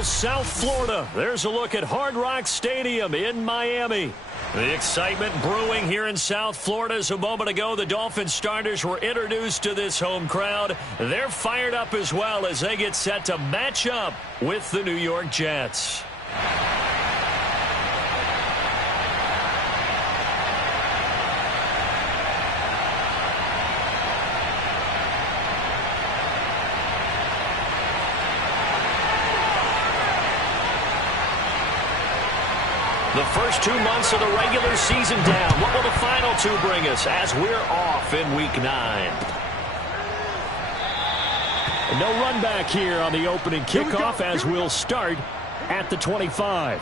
to South Florida. There's a look at Hard Rock Stadium in Miami. The excitement brewing here in South Florida as a moment ago the Dolphins starters were introduced to this home crowd. They're fired up as well as they get set to match up with the New York Jets. The first 2 months of the regular season down. What will the final 2 bring us as we're off in Week 9? No run back here on the opening kickoff as we'll start at the 25.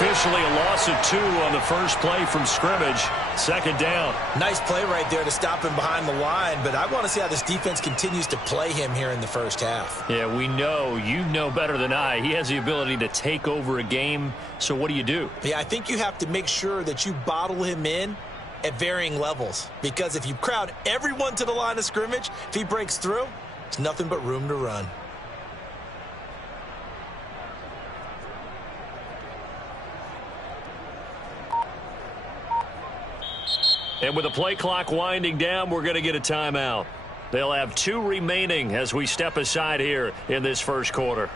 Officially a loss of 2 on the first play from scrimmage. Second down. Nice play right there to stop him behind the line, but I want to see how this defense continues to play him here in the first half. Yeah, we know. You know better than I. He has the ability to take over a game, so what do? Yeah, I think you have to make sure that you bottle him in at varying levels, because if you crowd everyone to the line of scrimmage, if he breaks through, there's nothing but room to run. And with the play clock winding down, we're going to get a timeout. They'll have 2 remaining as we step aside here in this first quarter.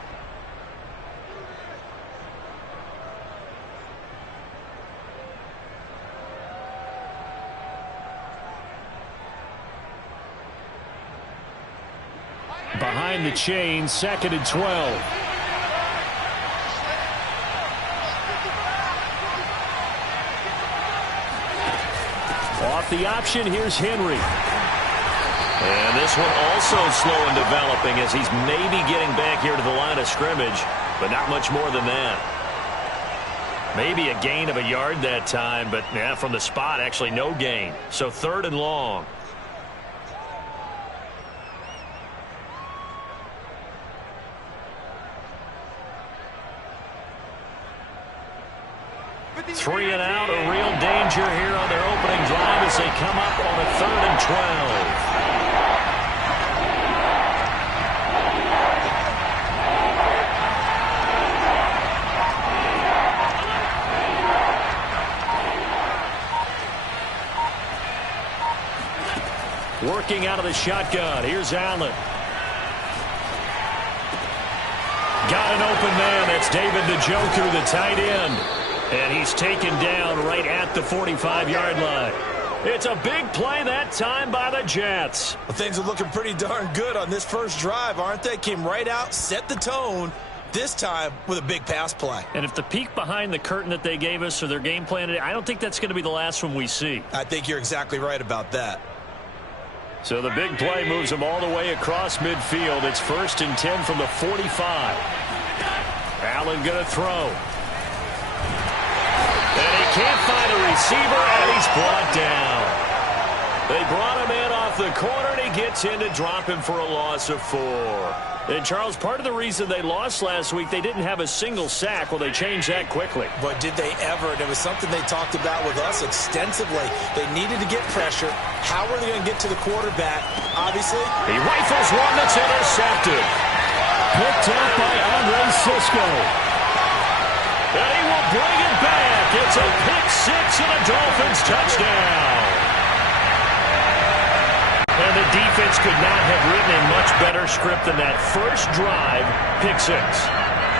Behind the chain, 2nd and 12. Off the option, here's Henry. And this one also slow in developing as he's maybe getting back here to the line of scrimmage, but not much more than that. Maybe a gain of a yard that time, but yeah, from the spot, actually no gain. So 3rd and long. Three and out, a real danger here on their opening drive as they come up on a 3rd and 12. Working out of the shotgun. Here's Allen. Got an open man. That's David Njoku, the tight end. And he's taken down right at the 45-yard line. It's a big play that time by the Jets. Well, things are looking pretty darn good on this first drive, aren't they? Came right out, set the tone, this time with a big pass play. And if the peek behind the curtain that they gave us or their game plan today, I don't think that's going to be the last one we see. I think you're exactly right about that. So the big play moves them all the way across midfield. It's 1st and 10 from the 45. Allen going to throw. And he can't find a receiver, and he's brought down. They brought him in off the corner, and he gets in to drop him for a loss of 4. And, Charles, part of the reason they lost last week, they didn't have a single sack. Well, they changed that quickly. But did they ever? And it was something they talked about with us extensively. They needed to get pressure. How were they going to get to the quarterback? Obviously, he rifles one that's intercepted. Picked up by Andre Cisco. And he will bring it back. It's a pick 6 and a Dolphins touchdown. And the defense could not have written a much better script than that first drive, pick 6.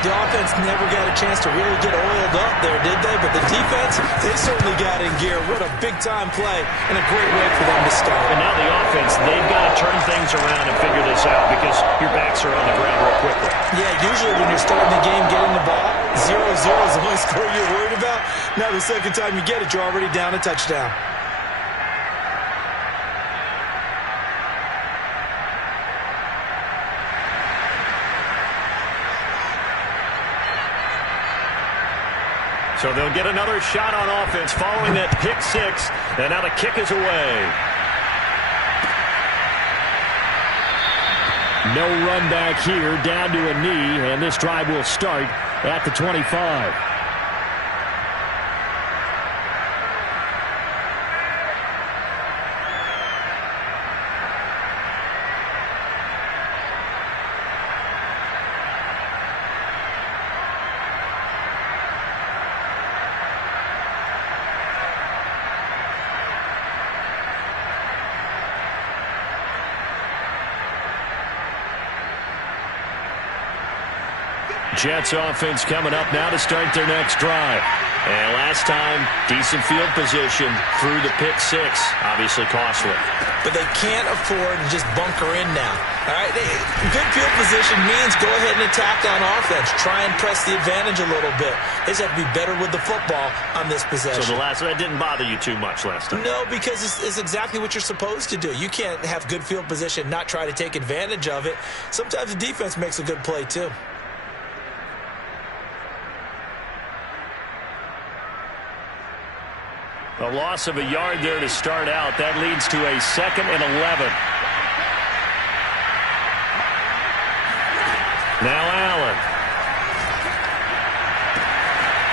The offense never got a chance to really get oiled up there, did they? But the defense, they certainly got in gear. What a big-time play and a great way for them to start. And now the offense, they've got to turn things around and figure this out because your backs are on the ground real quickly. Yeah, usually when you're starting the game getting the ball, 0-0 is the only score you're worried about. Now the second time you get it, you're already down a touchdown. So they'll get another shot on offense following that pick six. And now the kick is away. No run back here, down to a knee, and this drive will start at the 25. Jets offense coming up now to start their next drive. And last time, decent field position through the pick six. Obviously costly. But they can't afford to just bunker in now. All right, good field position means go ahead and attack on offense. Try and press the advantage a little bit. They just have to be better with the football on this possession. So that didn't bother you too much last time? No, because it's exactly what you're supposed to do. You can't have good field position, not try to take advantage of it. Sometimes the defense makes a good play too. A loss of a yard there to start out. That leads to a 2nd and 11. Now Allen.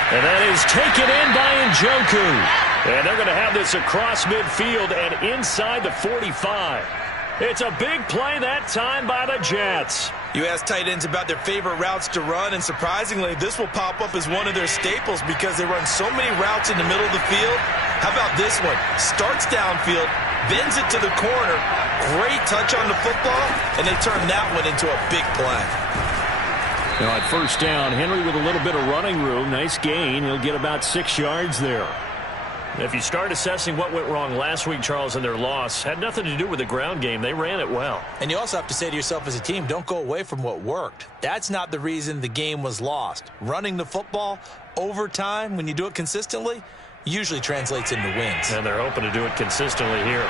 And that is taken in by Njoku. And they're going to have this across midfield and inside the 45. It's a big play that time by the Jets. You ask tight ends about their favorite routes to run, and surprisingly, this will pop up as one of their staples because they run so many routes in the middle of the field. How about this one? Starts downfield, bends it to the corner, great touch on the football, and they turn that one into a big play. Now at first down, Henry with a little bit of running room. Nice gain. He'll get about 6 yards there. If you start assessing what went wrong last week, Charles, in their loss, had nothing to do with the ground game. They ran it well. And you also have to say to yourself as a team, don't go away from what worked. That's not the reason the game was lost. Running the football over time, when you do it consistently, usually translates into wins. And they're hoping to do it consistently here.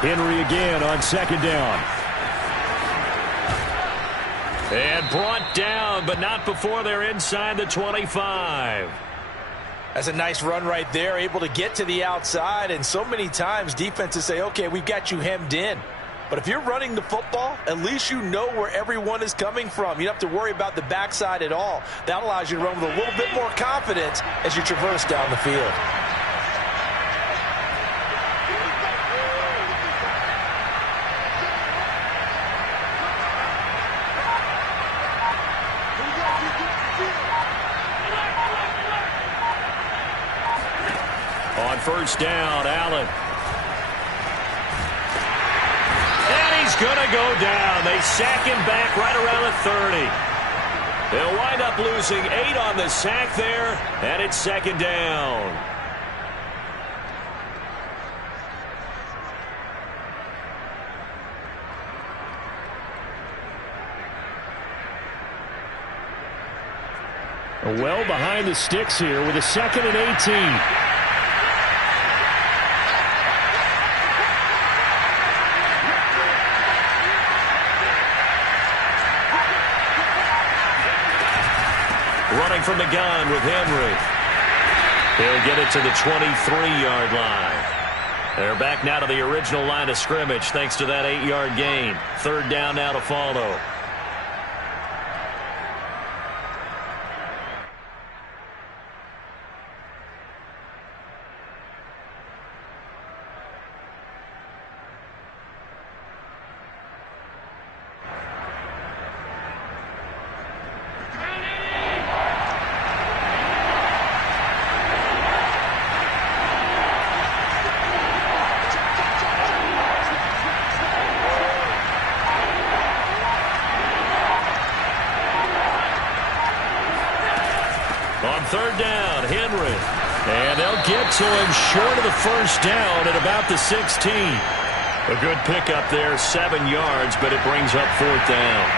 Henry again on 2nd down. And brought down, but not before they're inside the 25. That's a nice run right there, able to get to the outside. And so many times defenses say, okay, we've got you hemmed in. But if you're running the football, at least you know where everyone is coming from. You don't have to worry about the backside at all. That allows you to run with a little bit more confidence as you traverse down the field. On 1st down, Allen. And he's going to go down. They sack him back right around the 30. They'll wind up losing 8 on the sack there, and it's 2nd down. Well behind the sticks here with a 2nd and 18. Running from the gun with Henry. He'll get it to the 23-yard line. They're back now to the original line of scrimmage thanks to that 8-yard gain. 3rd down now to follow. On third down, Henry. And they'll get to him short of the first down at about the 16. A good pickup there, 7 yards, but it brings up fourth down.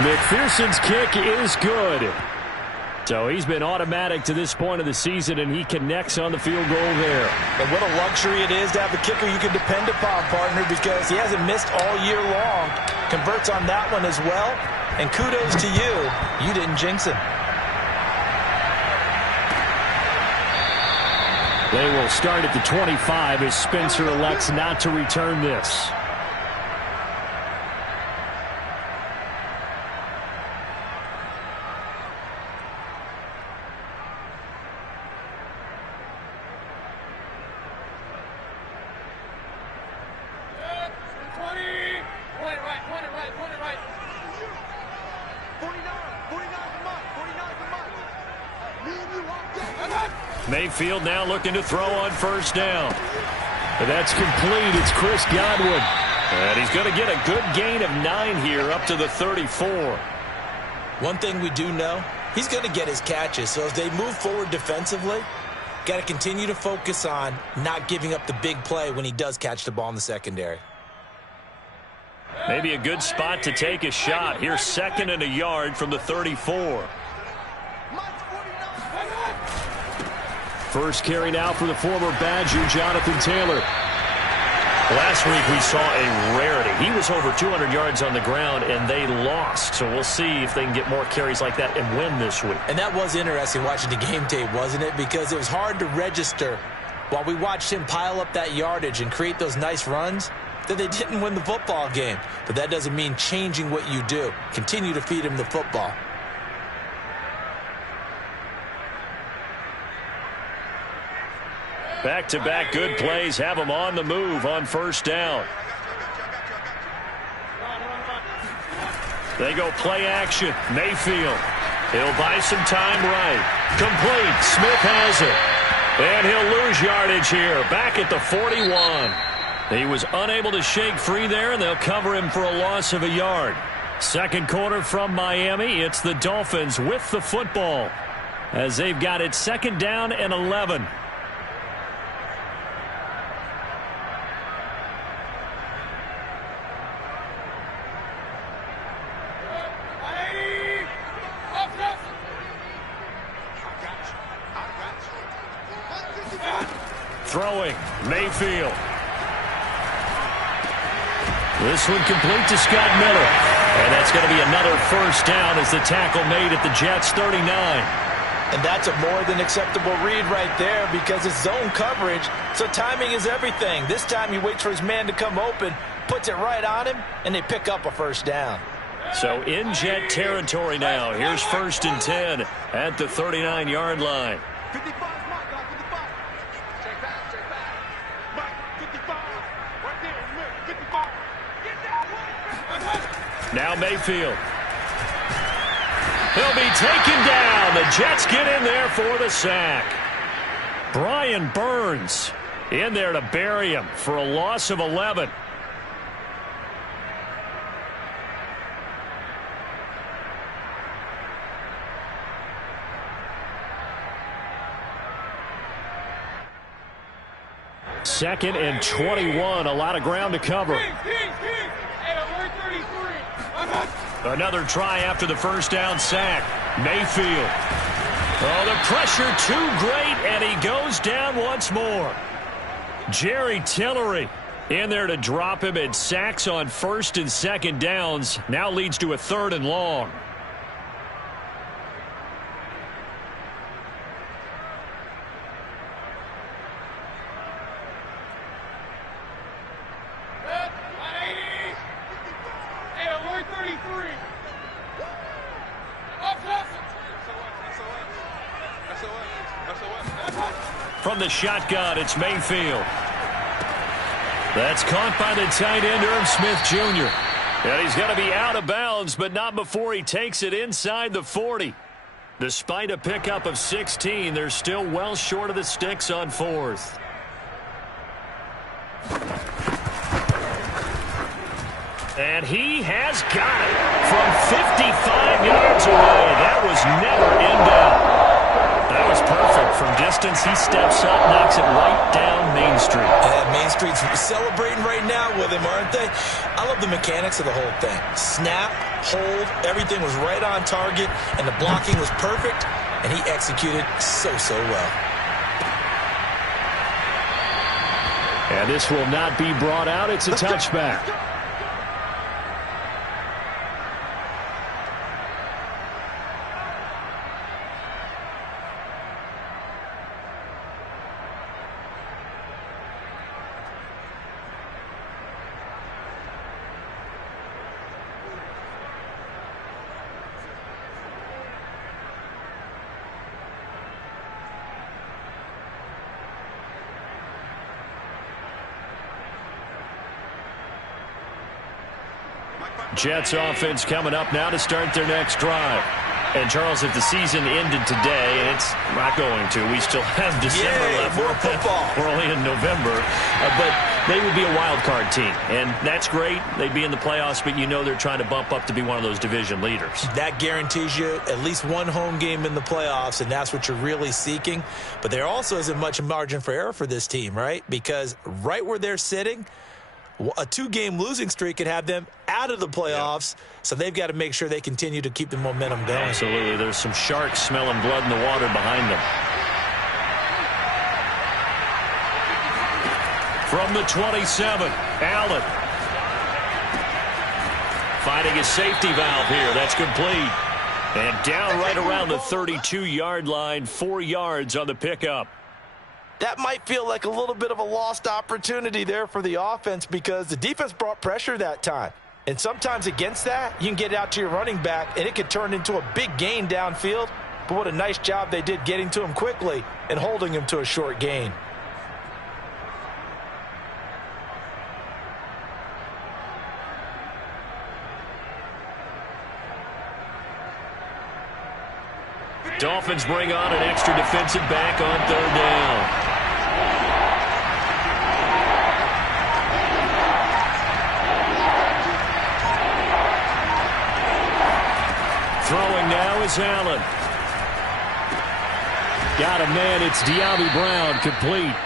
McPherson's kick is good. So he's been automatic to this point of the season, and he connects on the field goal there. And what a luxury it is to have a kicker you can depend upon, partner, because he hasn't missed all year long. Converts on that one as well. And kudos to you. You didn't jinx him. They will start at the 25 as Spencer elects not to return this. Mayfield now looking to throw on first down. And that's complete. It's Chris Godwin. And he's going to get a good gain of 9 here up to the 34. One thing we do know, he's going to get his catches. So as they move forward defensively, got to continue to focus on not giving up the big play when he does catch the ball in the secondary. Maybe a good spot to take a shot. Here's 2nd and a yard from the 34. First carry now for the former Badger, Jonathan Taylor. Last week we saw a rarity. He was over 200 yards on the ground, and they lost. So we'll see if they can get more carries like that and win this week. And that was interesting watching the game tape, wasn't it? Because it was hard to register while we watched him pile up that yardage and create those nice runs that they didn't win the football game. But that doesn't mean changing what you do. Continue to feed him the football. Back-to-back good plays have him on the move on first down. They go play action. Mayfield. He'll buy some time right. Complete. Smith has it. And he'll lose yardage here. Back at the 41. He was unable to shake free there, and they'll cover him for a loss of a yard. Second quarter from Miami. It's the Dolphins with the football as they've got it 2nd down and 11. Throwing, Mayfield. This one complete to Scott Miller. And that's going to be another first down as the tackle made at the Jets' 39. And that's a more than acceptable read right there because it's zone coverage, so timing is everything. This time he waits for his man to come open, puts it right on him, and they pick up a first down. So in Jet territory now. Here's 1st and 10 at the 39-yard line. Now Mayfield. He'll be taken down. The Jets get in there for the sack. Brian Burns in there to bury him for a loss of 11. Second and 21. A lot of ground to cover. Another try after the first down sack. Mayfield. Oh, the pressure too great, and he goes down once more. Jerry Tillery in there to drop him, and sacks on 1st and 2nd downs. Now leads to a 3rd and long. From the shotgun, it's Mayfield. That's caught by the tight end, Irv Smith Jr. And he's going to be out of bounds, but not before he takes it inside the 40. Despite a pickup of 16, they're still well short of the sticks on 4th. And he has got it from 55 yards away. That was never in doubt. That was perfect. From distance, he steps up, knocks it right down Main Street. Yeah, Main Street's celebrating right now with him, aren't they? I love the mechanics of the whole thing. Snap, hold, everything was right on target, and the blocking was perfect, and he executed so well. And this will not be brought out. It's a touchback. Jets offense coming up now to start their next drive. And, Charles, if the season ended today, and it's not going to, we still have December left. More football. We're only in November. But they would be a wild card team. And that's great. They'd be in the playoffs, but you know they're trying to bump up to be one of those division leaders. That guarantees you at least one home game in the playoffs, and that's what you're really seeking. But there also isn't much margin for error for this team, right? Because right where they're sitting, a 2-game losing streak could have them out of the playoffs, so they've got to make sure they continue to keep the momentum going. Absolutely. There's some sharks smelling blood in the water behind them. From the 27, Allen. Finding his safety valve here. That's complete. And down right around the 32-yard line, 4 yards on the pickup. That might feel like a little bit of a lost opportunity there for the offense because the defense brought pressure that time. And sometimes against that, you can get out to your running back, and it could turn into a big gain downfield. But what a nice job they did getting to him quickly and holding him to a short gain. Dolphins bring on an extra defensive back on 3rd down. Throwing now is Allen. Got a man. It's De'Ami Brown, complete.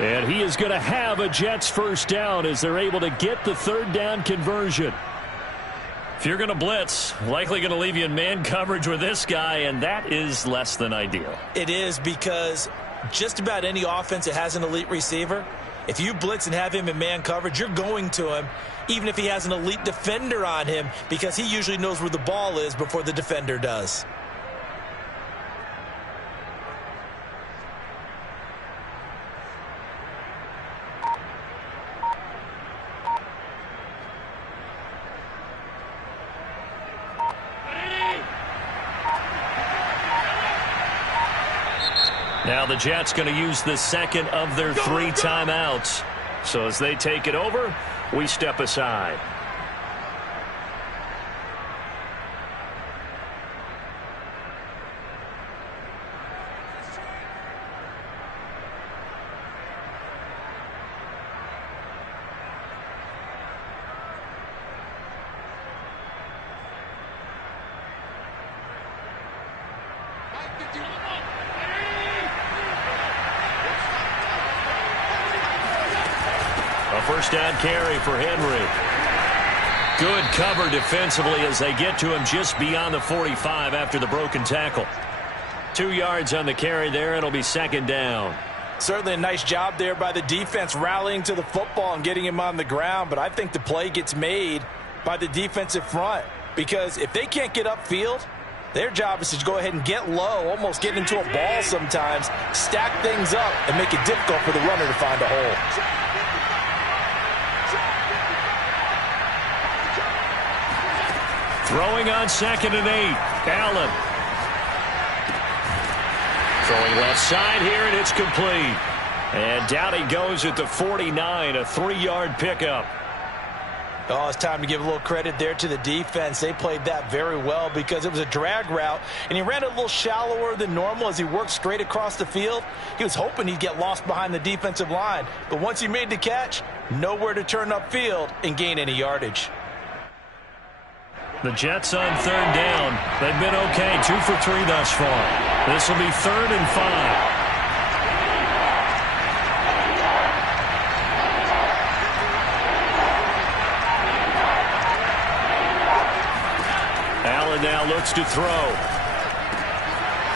And he is going to have a Jets first down as they're able to get the 3rd down conversion. If you're going to blitz, likely going to leave you in man coverage with this guy, and that is less than ideal. It is because just about any offense that has an elite receiver, if you blitz and have him in man coverage, you're going to him, even if he has an elite defender on him, because he usually knows where the ball is before the defender does. Now the Jets going to use the second of their 3 timeouts. So as they take it over, we step aside. First down carry for Henry. Good cover defensively as they get to him just beyond the 45 after the broken tackle. 2 yards on the carry there. It'll be 2nd down. Certainly a nice job there by the defense rallying to the football and getting him on the ground, but I think the play gets made by the defensive front because if they can't get upfield, their job is to go ahead and get low, almost get into a ball sometimes, stack things up, and make it difficult for the runner to find a hole. Throwing on 2nd and 8. Allen. Throwing left side here, and it's complete. And down he goes at the 49, a 3-yard pickup. Oh, it's time to give a little credit there to the defense. They played that very well because it was a drag route, and he ran it a little shallower than normal as he worked straight across the field. He was hoping he'd get lost behind the defensive line, but once he made the catch, nowhere to turn upfield and gain any yardage. The Jets on third down. They've been okay, 2 for 3 thus far. This will be 3rd and 5. Allen now looks to throw.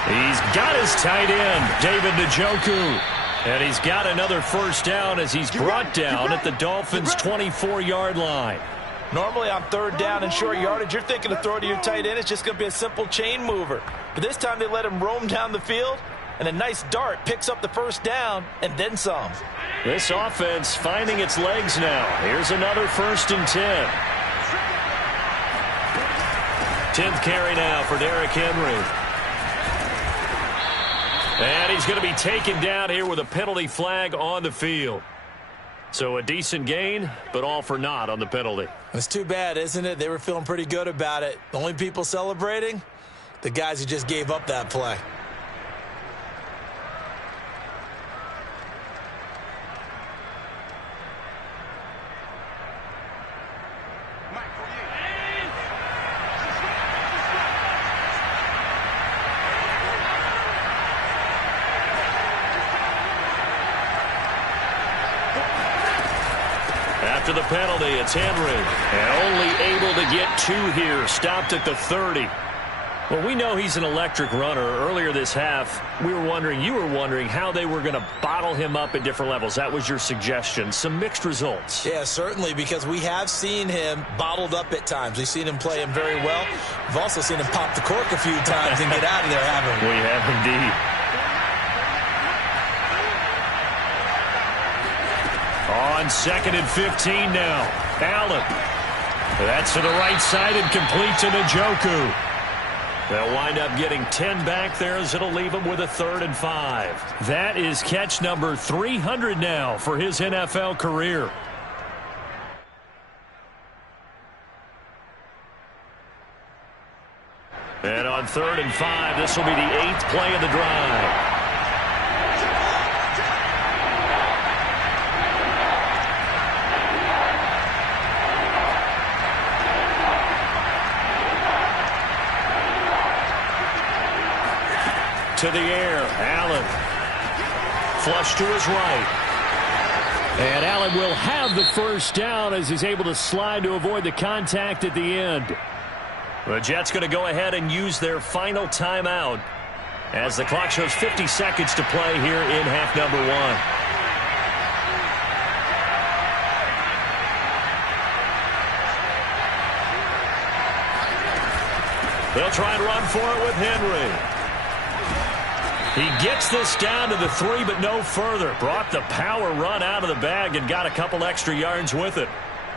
He's got his tight end, David Njoku. And he's got another first down as he's brought down at the Dolphins' 24-yard line. Normally on third down and short yardage, you're thinking to throw to your tight end. It's just going to be a simple chain mover. But this time they let him roam down the field, and a nice dart picks up the first down and then some. This offense finding its legs now. Here's another 1st and 10. 10th carry now for Derrick Henry. And he's going to be taken down here with a penalty flag on the field. So a decent gain, but all for naught on the penalty. It's too bad, isn't it? They were feeling pretty good about it. The only people celebrating, the guys who just gave up that play. After the penalty, it's Henry. And only able to get 2 here. Stopped at the 30. Well, we know he's an electric runner. Earlier this half, you were wondering how they were going to bottle him up at different levels. That was your suggestion. Some mixed results. Yeah, certainly, because we have seen him bottled up at times. We've seen him play him very well. We've also seen him pop the cork a few times and get out of there, haven't we? We have indeed. On 2nd and 15 now. Allen. That's to the right side and complete to Njoku. They'll wind up getting 10 back there as it'll leave him with a 3rd and 5. That is catch number 300 now for his NFL career. And on 3rd and 5, this will be the 8th play of the drive. To the air, Allen. Flush to his right. And Allen will have the first down as he's able to slide to avoid the contact at the end. The Jets going to go ahead and use their final timeout as the clock shows 50 seconds to play here in half number 1. They'll try and run for it with Henry. He gets this down to the 3, but no further. Brought the power run out of the bag and got a couple extra yards with it.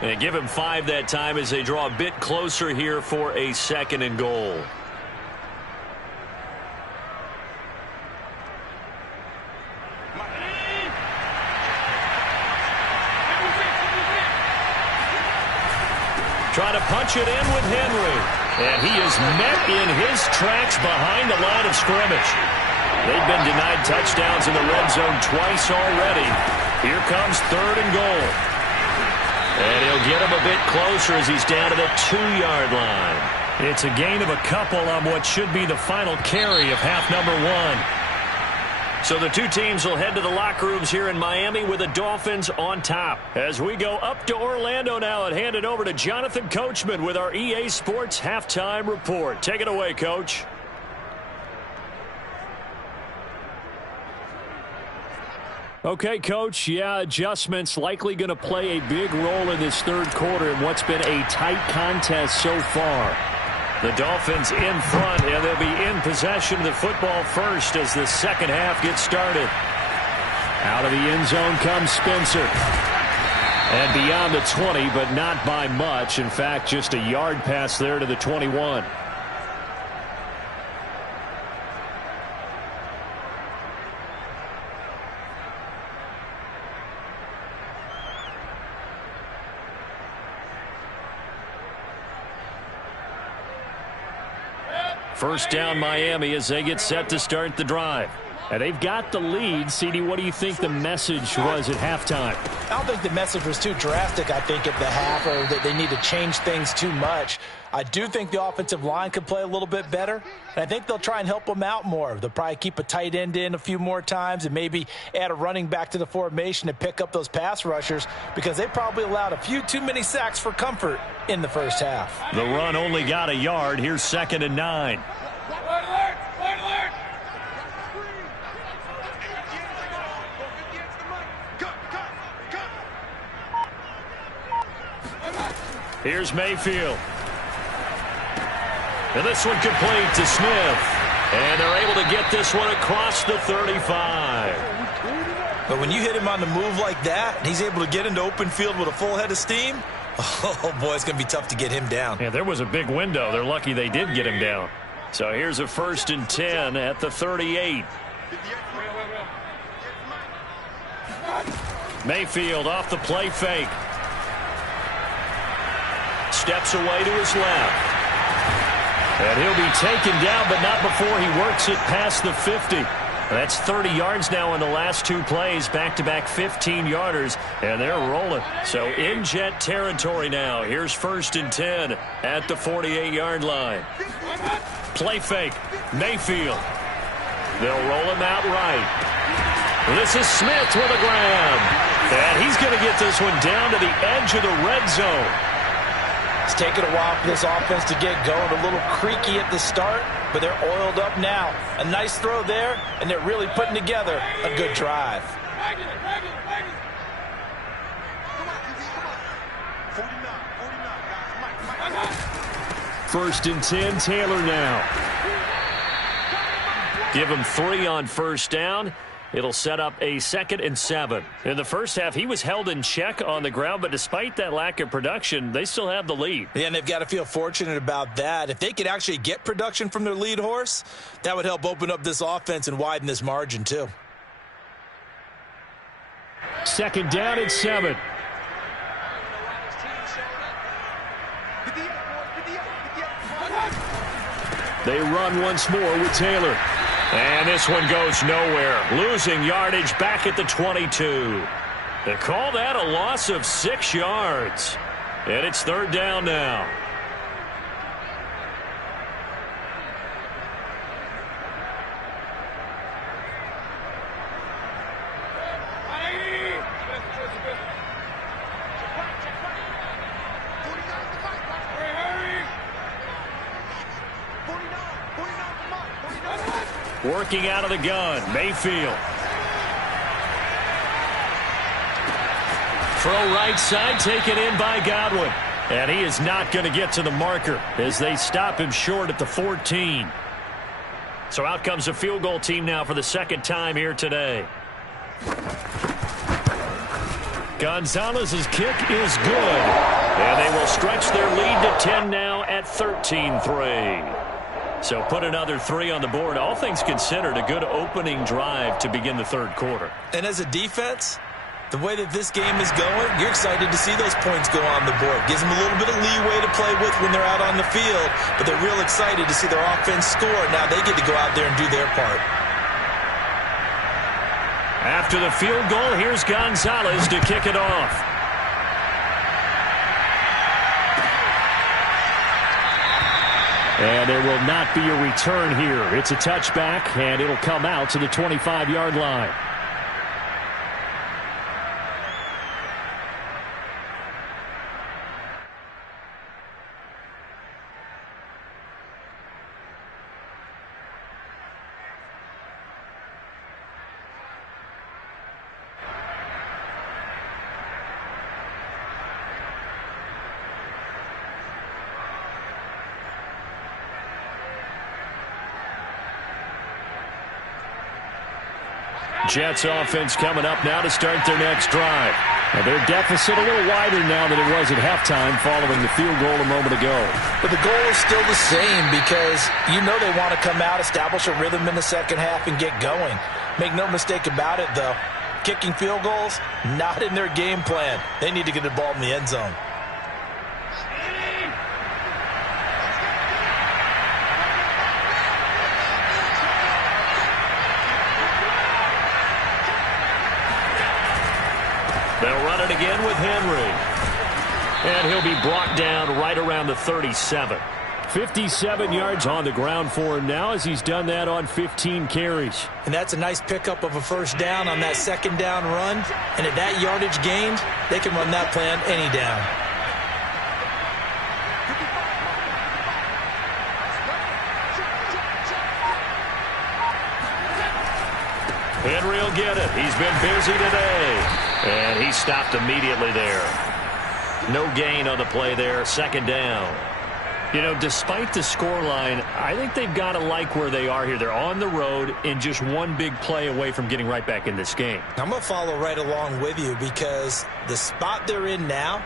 And give him 5 that time as they draw a bit closer here for a 2nd and goal. Trying to punch it in with Henry. And he is met in his tracks behind the line of scrimmage. They've been denied touchdowns in the red zone twice already. Here comes 3rd and goal. And he'll get him a bit closer as he's down to the 2-yard line. It's a gain of a couple on what should be the final carry of half number 1. So the two teams will head to the locker rooms here in Miami with the Dolphins on top. As we go up to Orlando now and hand it over to Jonathan Coachman with our EA Sports Halftime Report. Take it away, Coach. Okay, Coach, yeah, adjustments likely going to play a big role in this 3rd quarter in what's been a tight contest so far. The Dolphins in front, and they'll be in possession of the football first as the 2nd half gets started. Out of the end zone comes Spencer. And beyond the 20, but not by much. In fact, just a yard pass there to the 21. First down Miami as they get set to start the drive. And they've got the lead. CD, what do you think the message was at halftime? I don't think the message was too drastic, I think, at the half, or that they need to change things too much. I do think the offensive line could play a little bit better, and I think they'll try and help them out more. They'll probably keep a tight end in a few more times and maybe add a running back to the formation to pick up those pass rushers, because they probably allowed a few too many sacks for comfort in the first half. The run only got a yard. Here's 2nd and 9. Here's Mayfield. And this one complete to Smith. And they're able to get this one across the 35. But when you hit him on the move like that, and he's able to get into open field with a full head of steam, oh, boy, it's going to be tough to get him down. Yeah, there was a big window. They're lucky they did get him down. So here's a 1st and 10 at the 38. Mayfield off the play fake. Steps away to his left. And he'll be taken down, but not before he works it past the 50. That's 30 yards now in the last 2 plays, back-to-back 15-yarders, and they're rolling. So in jet territory now. Here's 1st and 10 at the 48-yard line. Play fake. Mayfield. They'll roll him out right. This is Smith with a grab. And he's going to get this one down to the edge of the red zone. It's taken a while for this offense to get going. A little creaky at the start, but they're oiled up now. A nice throw there, and they're really putting together a good drive. First and 10, Taylor now. Give him 3 on first down. It'll set up a 2nd and 7. In the first half, he was held in check on the ground, but despite that lack of production, they still have the lead. Yeah, and they've got to feel fortunate about that. If they could actually get production from their lead horse, that would help open up this offense and widen this margin too. 2nd down and 7. They run once more with Taylor. And this one goes nowhere. Losing yardage back at the 22. They call that a loss of 6 yards. And it's 3rd down now. Working out of the gun, Mayfield. Throw right side, taken in by Godwin. And he is not going to get to the marker as they stop him short at the 14. So out comes a field goal team now for the 2nd time here today. Gonzalez's kick is good. And they will stretch their lead to 10 now at 13-3. So put another 3 on the board. All things considered, a good opening drive to begin the 3rd quarter. And as a defense, the way that this game is going, you're excited to see those points go on the board. Gives them a little bit of leeway to play with when they're out on the field, but they're real excited to see their offense score. Now they get to go out there and do their part. After the field goal, here's Gonzalez to kick it off. And there will not be a return here. It's a touchback, and it'll come out to the 25-yard line. Jets offense coming up now to start their next drive. And their deficit a little wider now than it was at halftime following the field goal a moment ago. But the goal is still the same because you know they want to come out, establish a rhythm in the second half, and get going. Make no mistake about it, though. Kicking field goals, not in their game plan. They need to get the ball in the end zone. They'll run it again with Henry. And he'll be brought down right around the 37. 57 yards on the ground for him now as he's done that on 15 carries. And that's a nice pickup of a first down on that second down run. And at that yardage gained, they can run that play on any down. Henry will get it. He's been busy today. And he stopped immediately there. No gain on the play there. Second down. You know, despite the scoreline, I think they've got to like where they are here. They're on the road and just one big play away from getting right back in this game. I'm going to follow right along with you because the spot they're in now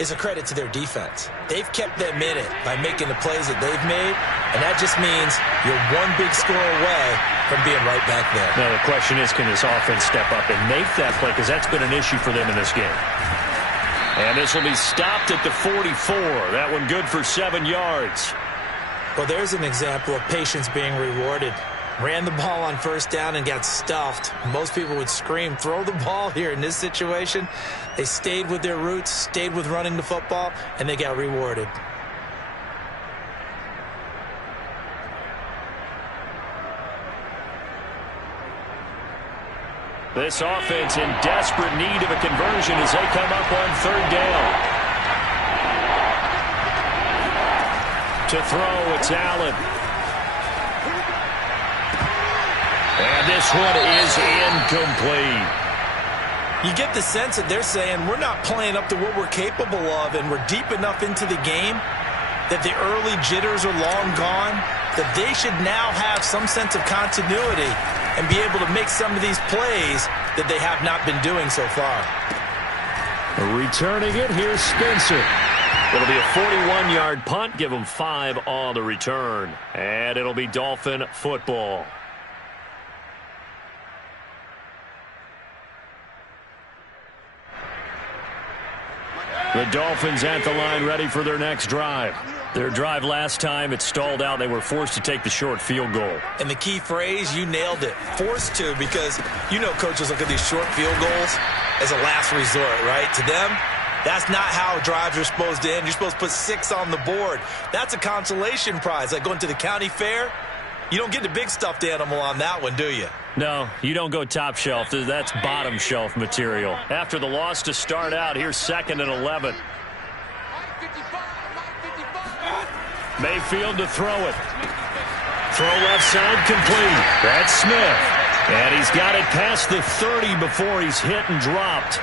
is a credit to their defense. They've kept them in it by making the plays that they've made, and that just means you're one big score away from being right back there. Now, the question is, can this offense step up and make that play? Because that's been an issue for them in this game. And this will be stopped at the 44. That one good for 7 yards. Well, there's an example of patience being rewarded. Ran the ball on first down and got stuffed. Most people would scream, throw the ball here. In this situation, they stayed with their roots, stayed with running the football, and they got rewarded. This offense in desperate need of a conversion as they come up on third down. To throw, it's Allen. And this one is incomplete. You get the sense that they're saying we're not playing up to what we're capable of, and we're deep enough into the game that the early jitters are long gone, that they should now have some sense of continuity and be able to make some of these plays that they have not been doing so far. Returning it, here's Spencer. It'll be a 41-yard punt. Give them 5 on the return. And it'll be Dolphin football. The Dolphins at the line ready for their next drive. Their drive last time, it stalled out. They were forced to take the short field goal. And the key phrase, you nailed it. Forced to, because you know coaches look at these short field goals as a last resort, right? To them, that's not how drives are supposed to end. You're supposed to put 6 on the board. That's a consolation prize. Like going to the county fair, you don't get the big stuffed animal on that one, do you? No, you don't go top shelf. That's bottom shelf material. After the loss to start out, here's 2nd and 11. Mayfield to throw it. Throw left side complete. That's Smith. And he's got it past the 30 before he's hit and dropped.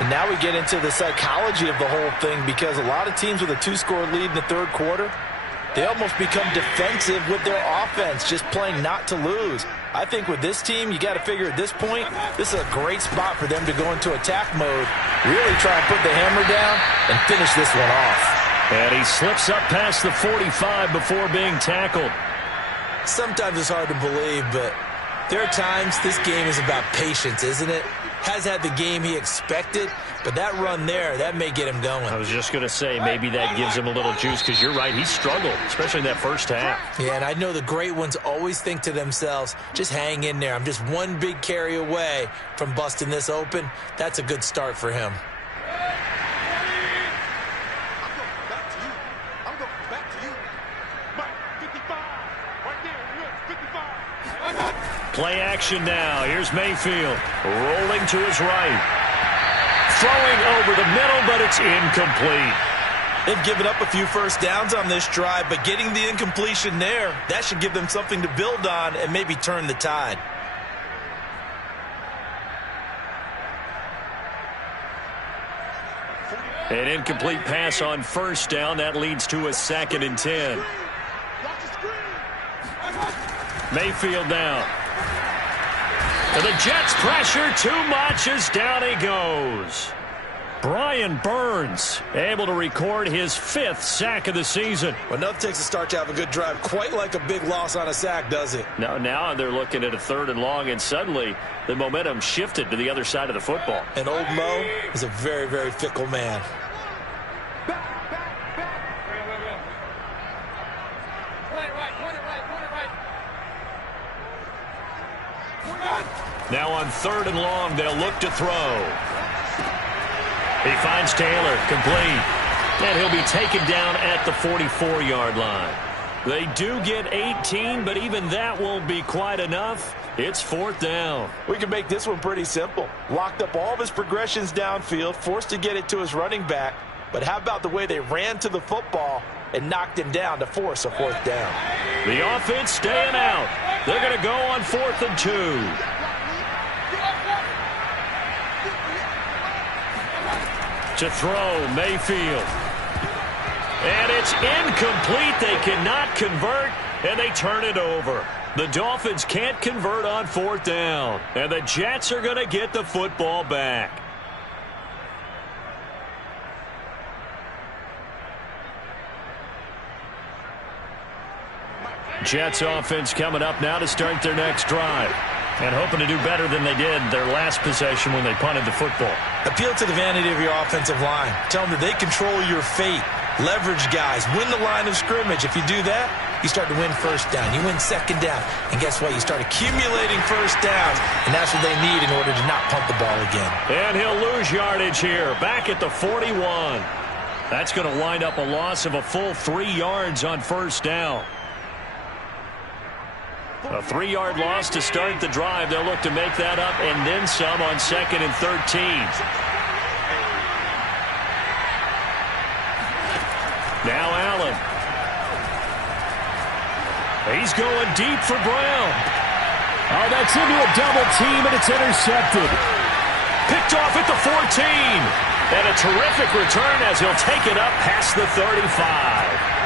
And now we get into the psychology of the whole thing, because a lot of teams with a 2-score lead in the third quarter, they almost become defensive with their offense, just playing not to lose. I think with this team, you got to figure at this point, this is a great spot for them to go into attack mode, really try and put the hammer down and finish this one off. And he slips up past the 45 before being tackled. Sometimes it's hard to believe, but there are times this game is about patience, isn't it? Has had the game he expected, but that run there, that may get him going. I was just going to say, maybe that gives him a little juice, because you're right, he struggled, especially in that first half. Yeah, and I know the great ones always think to themselves, just hang in there. I'm just one big carry away from busting this open. That's a good start for him. Play action now. Here's Mayfield. Rolling to his right. Throwing over the middle, but it's incomplete. They've given up a few first downs on this drive, but getting the incompletion there, that should give them something to build on and maybe turn the tide. An incomplete pass on first down. That leads to a 2nd and 10. Mayfield down. And the Jets pressure too much as down he goes. Brian Burns able to record his 5th sack of the season. Well, nothing takes a start to have a good drive quite like a big loss on a sack, does it? Now they're looking at a 3rd and long, and suddenly the momentum shifted to the other side of the football. And old Mo is a very, very fickle man. Now on 3rd and long, they'll look to throw. He finds Taylor, complete. And he'll be taken down at the 44-yard line. They do get 18, but even that won't be quite enough. It's 4th down. We can make this one pretty simple. Locked up all of his progressions downfield, forced to get it to his running back. But how about the way they ran to the football and knocked him down to force a 4th down? The offense staying out. They're going to go on 4th and 2. To throw, Mayfield. And it's incomplete. They cannot convert, and they turn it over. The Dolphins can't convert on 4th down, and the Jets are going to get the football back. Jets offense coming up now to start their next drive, and hoping to do better than they did their last possession when they punted the football. Appeal to the vanity of your offensive line. Tell them that they control your fate. Leverage guys. Win the line of scrimmage. If you do that, you start to win 1st down. You win 2nd down. And guess what? You start accumulating 1st downs. And that's what they need in order to not punt the ball again. And he'll lose yardage here. Back at the 41. That's going to wind up a loss of a full 3 yards on 1st down. A 3-yard loss to start the drive. They'll look to make that up and then some on 2nd and 13. Now Allen. He's going deep for Brown. Oh, that's into a double team, and it's intercepted. Picked off at the 14. And a terrific return as he'll take it up past the 35.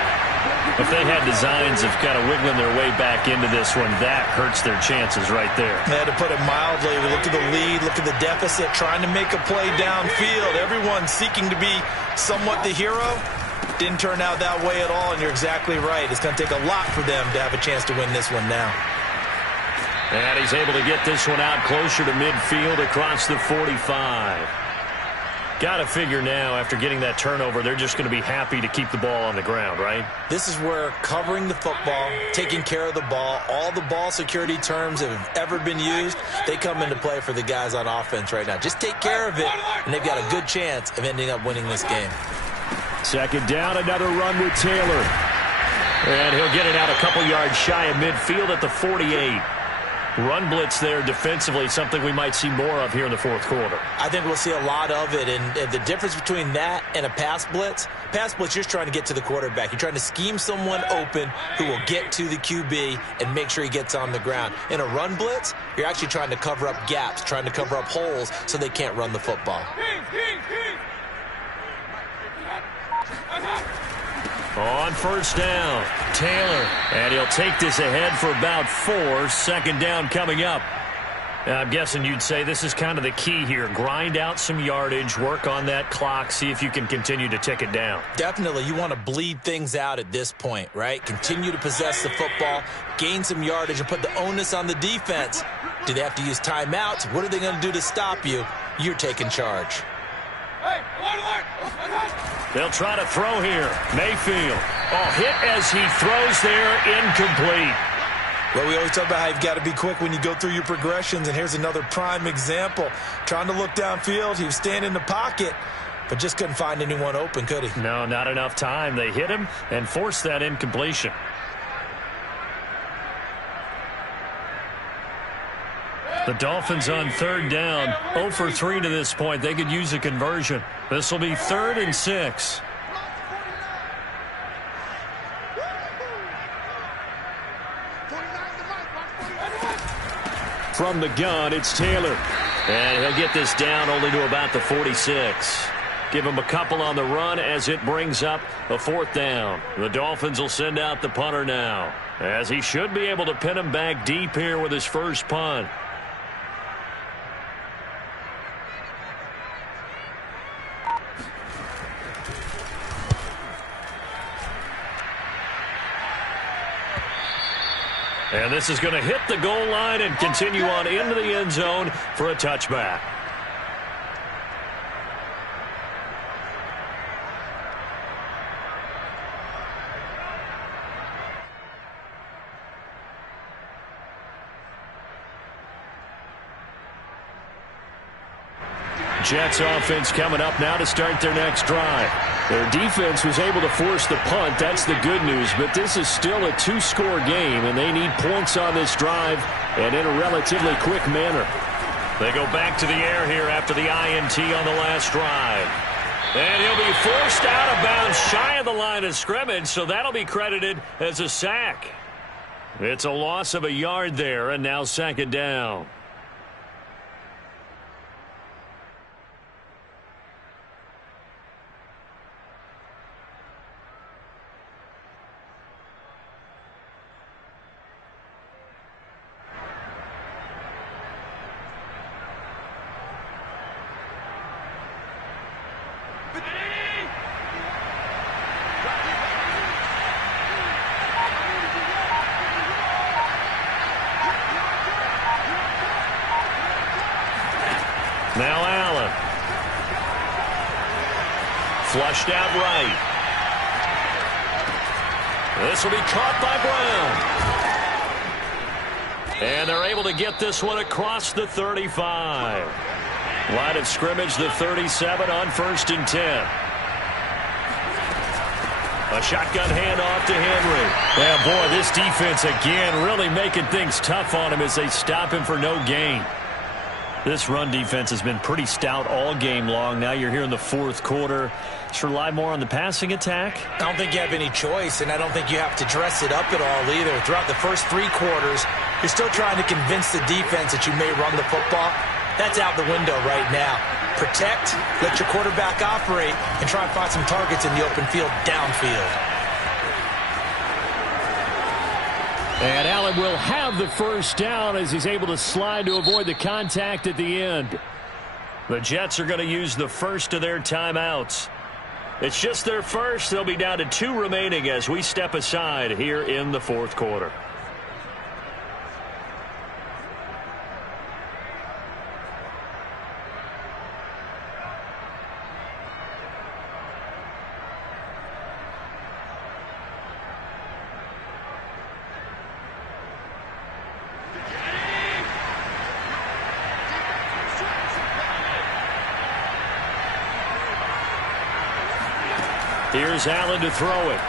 If they had designs of kind of wiggling their way back into this one, that hurts their chances right there. They had to put it mildly. We look at the lead, look at the deficit, trying to make a play downfield. Everyone seeking to be somewhat the hero. Didn't turn out that way at all, and you're exactly right. It's going to take a lot for them to have a chance to win this one now. And he's able to get this one out closer to midfield across the 45. Got to figure now, after getting that turnover, they're just going to be happy to keep the ball on the ground, right? This is where covering the football, taking care of the ball, all the ball security terms that have ever been used, they come into play for the guys on offense right now. Just take care of it, and they've got a good chance of ending up winning this game. 2nd down, another run with Taylor. And he'll get it out a couple yards shy of midfield at the 48. Run blitz there defensively, something we might see more of here in the 4th quarter. I think we'll see a lot of it, and the difference between that and a pass blitz, you're just trying to get to the quarterback. You're trying to scheme someone open who will get to the QB and make sure he gets on the ground. In a run blitz, you're actually trying to cover up gaps, trying to cover up holes so they can't run the football. On 1st down, Taylor, and he'll take this ahead for about 4. 2nd down coming up. I'm guessing you'd say this is kind of the key here. Grind out some yardage, work on that clock, see if you can continue to tick it down. Definitely, you want to bleed things out at this point, right? Continue to possess the football, gain some yardage, and put the onus on the defense. Do they have to use timeouts? What are they going to do to stop you? You're taking charge. They'll try to throw here. Mayfield. Oh, hit as he throws there, incomplete. Well, we always talk about how you've got to be quick when you go through your progressions, and here's another prime example. Trying to look downfield, he was standing in the pocket, but just couldn't find anyone open, could he? No, not enough time. They hit him and forced that incompletion. The Dolphins on 3rd down, 0 for 3 to this point. They could use a conversion. This will be 3rd and 6. From the gun, it's Taylor. And he'll get this down only to about the 46. Give him a couple on the run as it brings up a 4th down. The Dolphins will send out the punter now, as he should be able to pin him back deep here with his first punt. And this is going to hit the goal line and continue on into the end zone for a touchback. Jets offense coming up now to start their next drive. Their defense was able to force the punt. That's the good news. But this is still a two-score game, and they need points on this drive and in a relatively quick manner. They go back to the air here after the INT on the last drive. And he'll be forced out of bounds shy of the line of scrimmage, so that'll be credited as a sack. It's a loss of a yard there, and now second down. Now Allen. Flushed out right. This will be caught by Brown. And they're able to get this one across the 35. Line of scrimmage, the 37 on 1st and 10. A shotgun handoff to Henry. Yeah, boy, this defense again really making things tough on him as they stop him for no gain. This run defense has been pretty stout all game long. Now you're here in the fourth quarter. Just rely more on the passing attack. I don't think you have any choice, and I don't think you have to dress it up at all either. Throughout the first 3 quarters, you're still trying to convince the defense that you may run the football. That's out the window right now. Protect, let your quarterback operate, and try and find some targets in the open field downfield. And Allen will have the first down as he's able to slide to avoid the contact at the end. The Jets are going to use the first of their timeouts. It's just their first. They'll be down to 2 remaining as we step aside here in the fourth quarter. Here's Allen to throw it.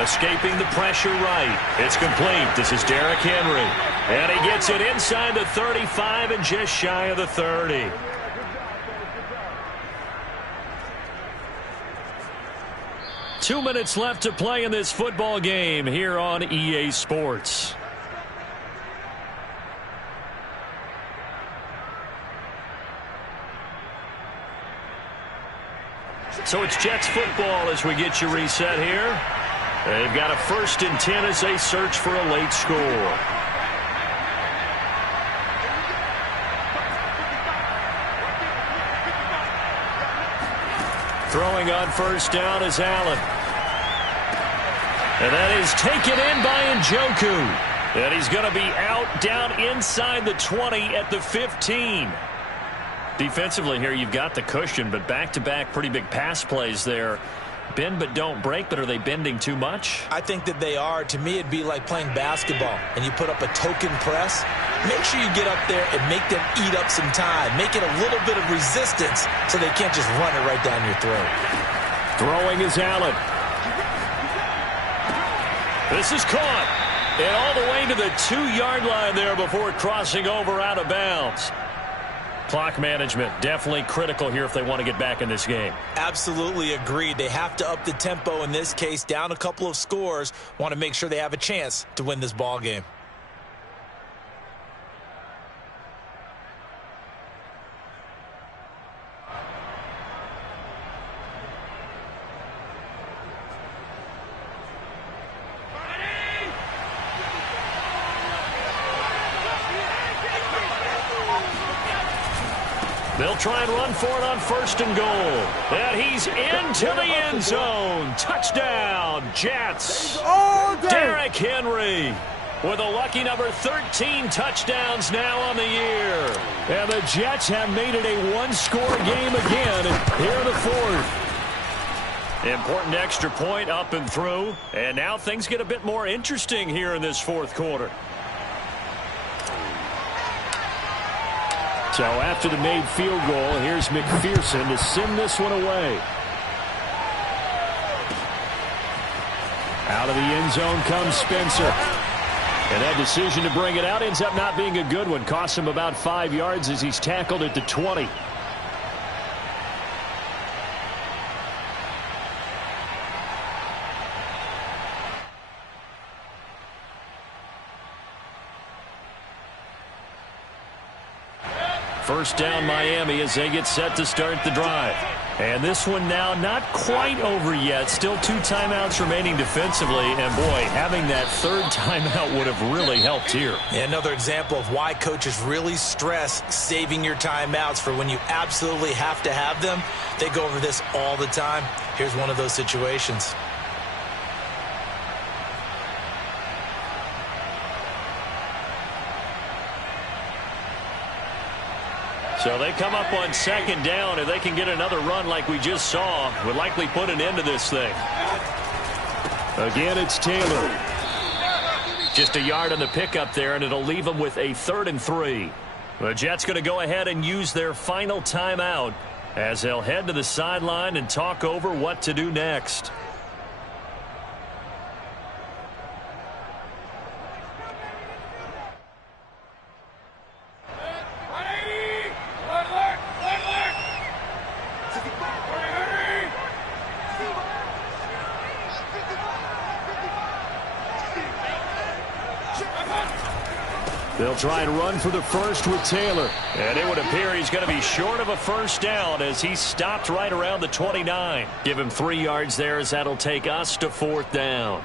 Escaping the pressure right. It's complete. This is Derrick Henry. And he gets it inside the 35 and just shy of the 30. Two minutes left to play in this football game here on EA Sports. So it's Jets football as we get you reset here. They've got a 1st and 10 as they search for a late score. Throwing on first down is Allen. And that is taken in by Njoku. And he's going to be out down inside the 20 at the 15. Defensively here, you've got the cushion, but back-to-back pretty big pass plays there. Bend but don't break, but are they bending too much? I think that they are. To me, it'd be like playing basketball, and you put up a token press. Make sure you get up there and make them eat up some time. Make it a little bit of resistance so they can't just run it right down your throat. Throwing is Allen. This is caught. And all the way to the 2-yard line there before crossing over out of bounds. Clock management definitely critical here if they want to get back in this game. Absolutely agreed. They have to up the tempo in this case, down a couple of scores. Want to make sure they have a chance to win this ball game. They'll try and run for it on 1st and goal. And he's into the end zone. Touchdown, Jets. Derrick Henry with a lucky number 13 touchdowns now on the year. And the Jets have made it a one-score game again here in the fourth. Important extra point up and through. And now things get a bit more interesting here in this fourth quarter. So after the made field goal, here's McPherson to send this one away. Out of the end zone comes Spencer. And that decision to bring it out ends up not being a good one. Costs him about 5 yards as he's tackled at the 20. First down Miami as they get set to start the drive. And this one now not quite over yet. Still 2 timeouts remaining defensively. And, boy, having that third timeout would have really helped here. Yeah, another example of why coaches really stress saving your timeouts for when you absolutely have to have them. They go over this all the time. Here's one of those situations. So they come up on second down. If they can get another run like we just saw, would likely put an end to this thing. Again, it's Taylor. Just a yard on the pickup there, and it'll leave them with a 3rd and 3. The Jets going to go ahead and use their final timeout as they'll head to the sideline and talk over what to do next. They'll try and run for the first with Taylor. And it would appear he's going to be short of a first down as he stopped right around the 29. Give him 3 yards there as that'll take us to 4th down.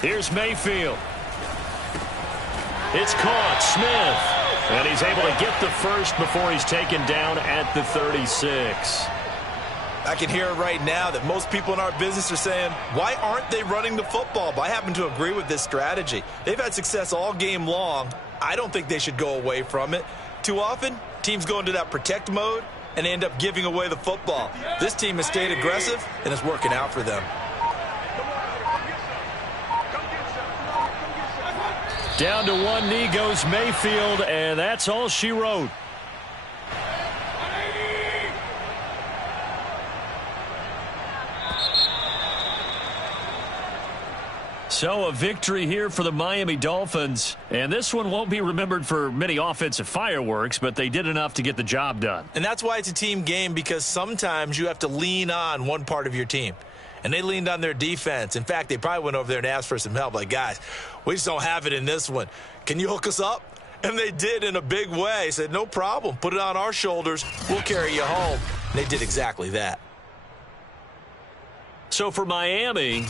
Here's Mayfield. It's caught. Smith. And he's able to get the first before he's taken down at the 36. I can hear it right now that most people in our business are saying, why aren't they running the football? But I happen to agree with this strategy. They've had success all game long. I don't think they should go away from it. Too often, teams go into that protect mode and end up giving away the football. This team has stayed aggressive, and it's working out for them. Down to one knee goes Mayfield, and that's all she wrote. So a victory here for the Miami Dolphins. And this one won't be remembered for many offensive fireworks, but they did enough to get the job done. And that's why it's a team game, because sometimes you have to lean on one part of your team. And they leaned on their defense. In fact, they probably went over there and asked for some help. Like, guys, we just don't have it in this one. Can you hook us up? And they did in a big way. Said, no problem. Put it on our shoulders. We'll carry you home. And they did exactly that. So for Miami,